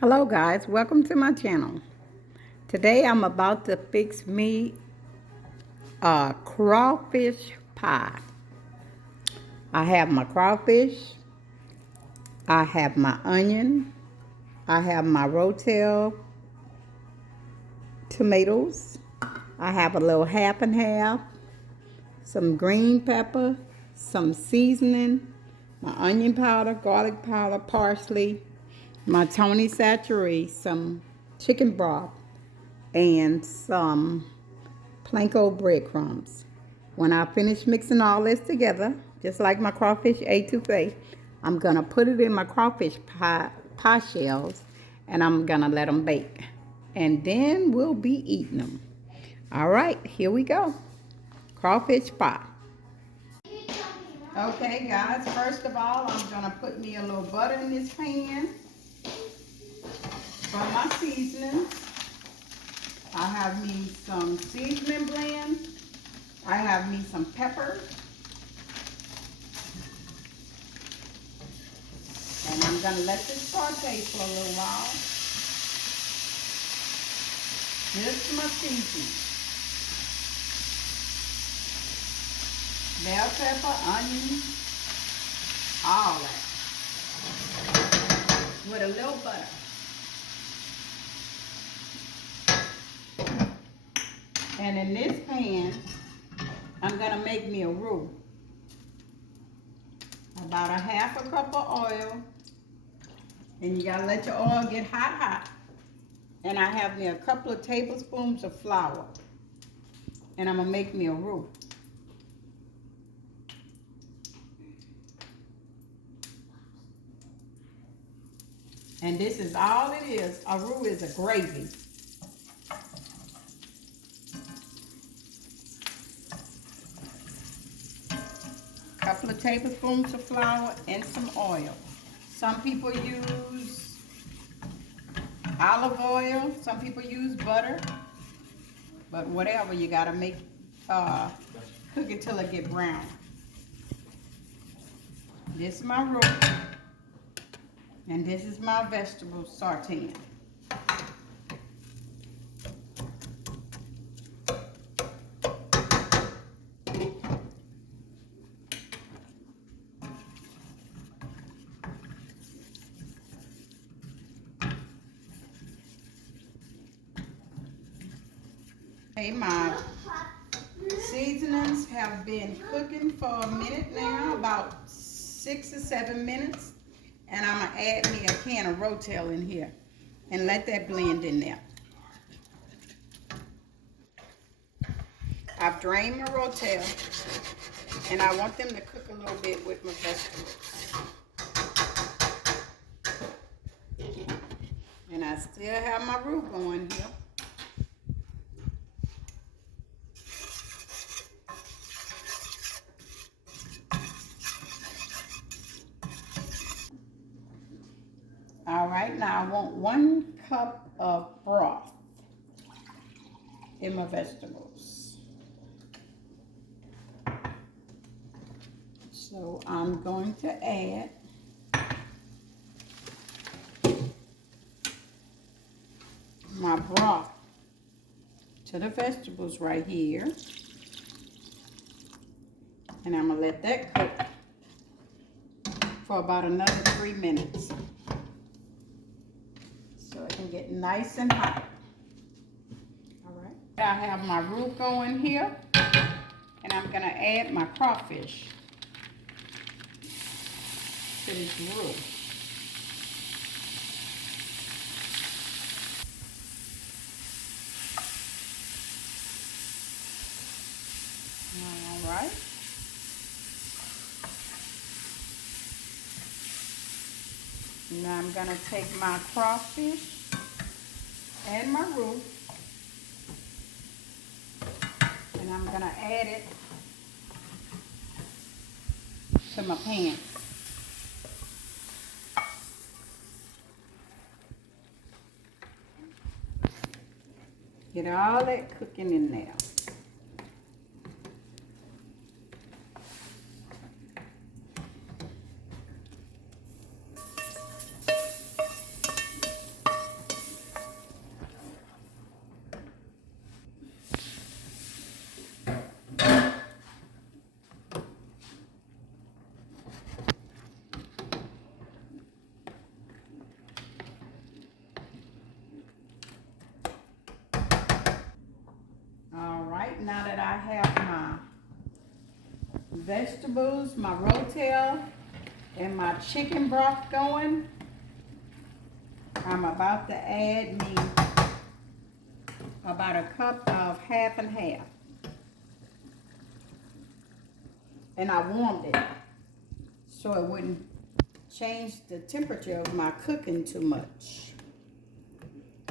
Hello guys, welcome to my channel. Today I'm about to fix me a crawfish pie. I have my crawfish, I have my onion, I have my rotel tomatoes, I have a little half and half, some green pepper, some seasoning, my onion powder, garlic powder, parsley, my Tony Saturé, some chicken broth, and some panko breadcrumbs. When I finish mixing all this together, just like my crawfish etouffee, I'm going to put it in my crawfish pie shells and I'm going to let them bake. And then we'll be eating them. All right, here we go. Crawfish pie. Okay, guys, first of all, I'm going to put me a little butter in this pan for my seasonings. I have me some seasoning blend. I have me some pepper. And I'm going to let this saute for a little while. Just my seasoning. Bell pepper, onion, all that. With a little butter. And in this pan, I'm going to make me a roux. About a half a cup of oil. And you got to let your oil get hot. And I have me a couple of tablespoons of flour. And I'm going to make me a roux. And this is all it is. A roux is a gravy. Couple of tablespoons of flour and some oil. Some people use olive oil, some people use butter, but whatever, you gotta make cook it till it get brown. This is my roux, and this is my vegetable sauteing. Okay, my seasonings have been cooking for a minute now, about 6 or 7 minutes. And I'm gonna add me a can of rotel in here and let that blend in there. I've drained my rotel and I want them to cook a little bit with my vegetables. And I still have my roux going here. All right, now I want 1 cup of broth in my vegetables. So I'm going to add my broth to the vegetables right here. And I'm going to let that cook for about another 3 minutes. So it can get nice and hot. All right. I have my roux going here. And I'm going to add my crawfish to this roux. All right. Now I'm going to take my crawfish and my roux, and I'm going to add it to my pan. Get all that cooking in there. now that I have my vegetables, my rotel, and my chicken broth going, I'm about to add me about a cup of half and half. And I warmed it so it wouldn't change the temperature of my cooking too much.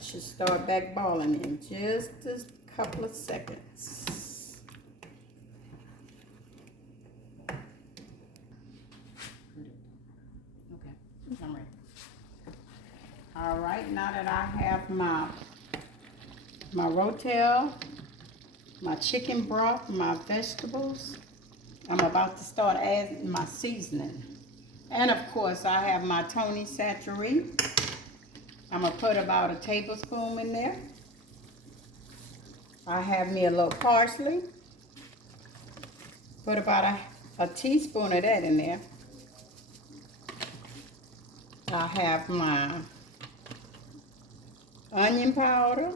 Should start back boiling in just a couple of seconds. Okay, I'm ready. All right, now that I have my rotel, my chicken broth, my vegetables, I'm about to start adding my seasoning. And of course, I have my Tony Saturé. I'm going to put about a tablespoon in there. I have me a little parsley. Put about a teaspoon of that in there. I have my onion powder,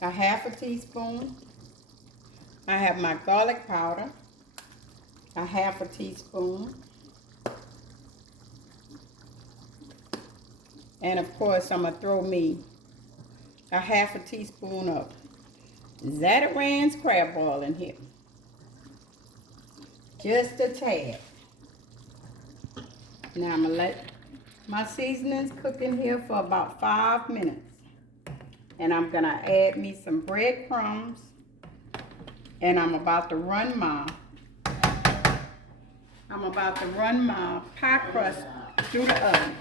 a half a teaspoon. I have my garlic powder, a half a teaspoon. And of course, I'm going to throw me a half a teaspoon of Zatarain's crab oil in here. Just a tad. Now I'm going to let my seasonings cook in here for about 5 minutes. And I'm going to add me some breadcrumbs. And I'm about to run my pie crust through the oven.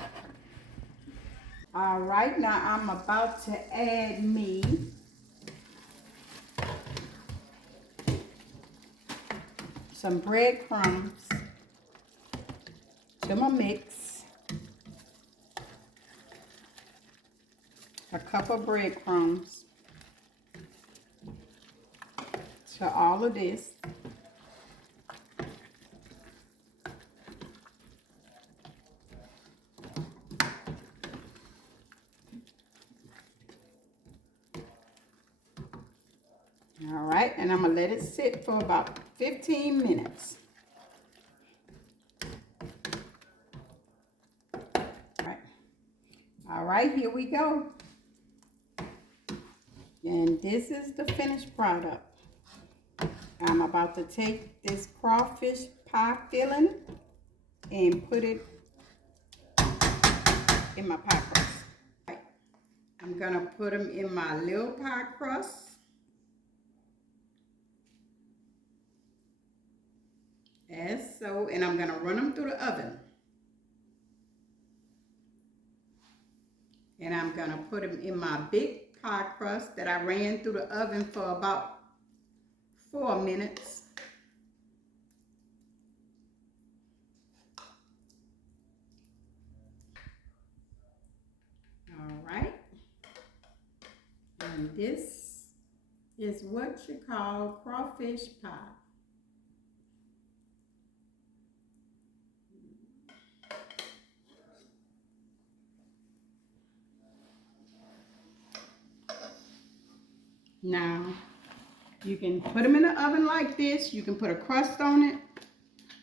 All right, now I'm about to add me some breadcrumbs to my mix. A cup of breadcrumbs to all of this. All right, and I'm gonna let it sit for about 15 minutes. All right, here we go. And this is the finished product. I'm about to take this crawfish pie filling and put it in my pie crust. Right. I'm gonna put them in my little pie crust. As so, and I'm gonna run them through the oven. And I'm gonna put them in my big pie crust that I ran through the oven for about 4 minutes. All right. And this is what you call crawfish pie. Now, you can put them in the oven like this. You can put a crust on it,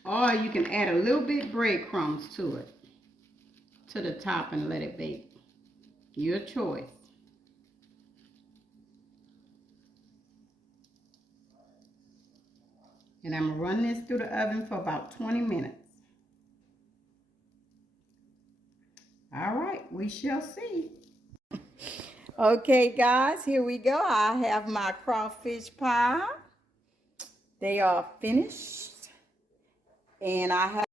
or you can add a little bit breadcrumbs to it, to the top, and let it bake. Your choice. And I'm gonna run this through the oven for about 20 minutes. All right, we shall see. Okay, guys, here we go. I have my crawfish pie. They are finished. And I have...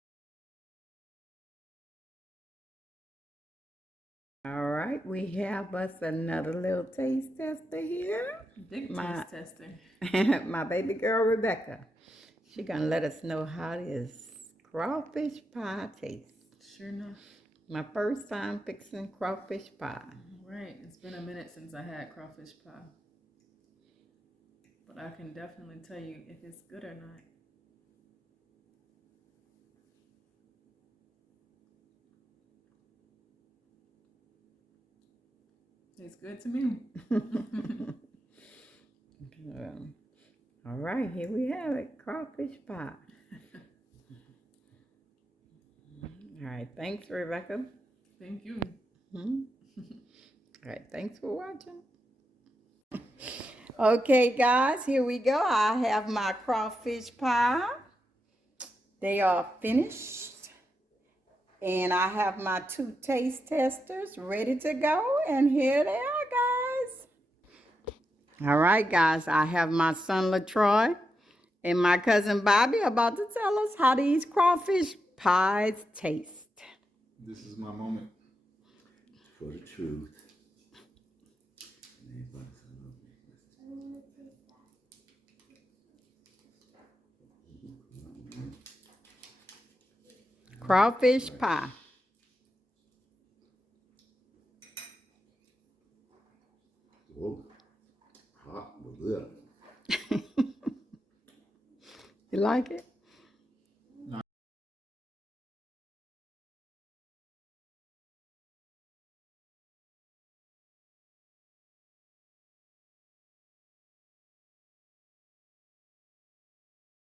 All right, we have us another little taste tester here. Big taste tester. My baby girl, Rebecca. She gonna let us know how this crawfish pie tastes. Sure enough. My first time fixing crawfish pie. Right, it's been a minute since I had crawfish pie. But I can definitely tell you if it's good or not. Tastes good to me. All right, here we have it, crawfish pie. All right, thanks, Rebecca. Thank you. All right, thanks for watching. Okay, guys, here we go. I have my crawfish pie. They are finished. And I have my 2 taste testers ready to go. And here they are, guys. All right, guys, I have my son LaTroy and my cousin Bobby about to tell us how these crawfish pies taste. This is my moment. For the truth. Crawfish pie. Oh, hot but good. You like it?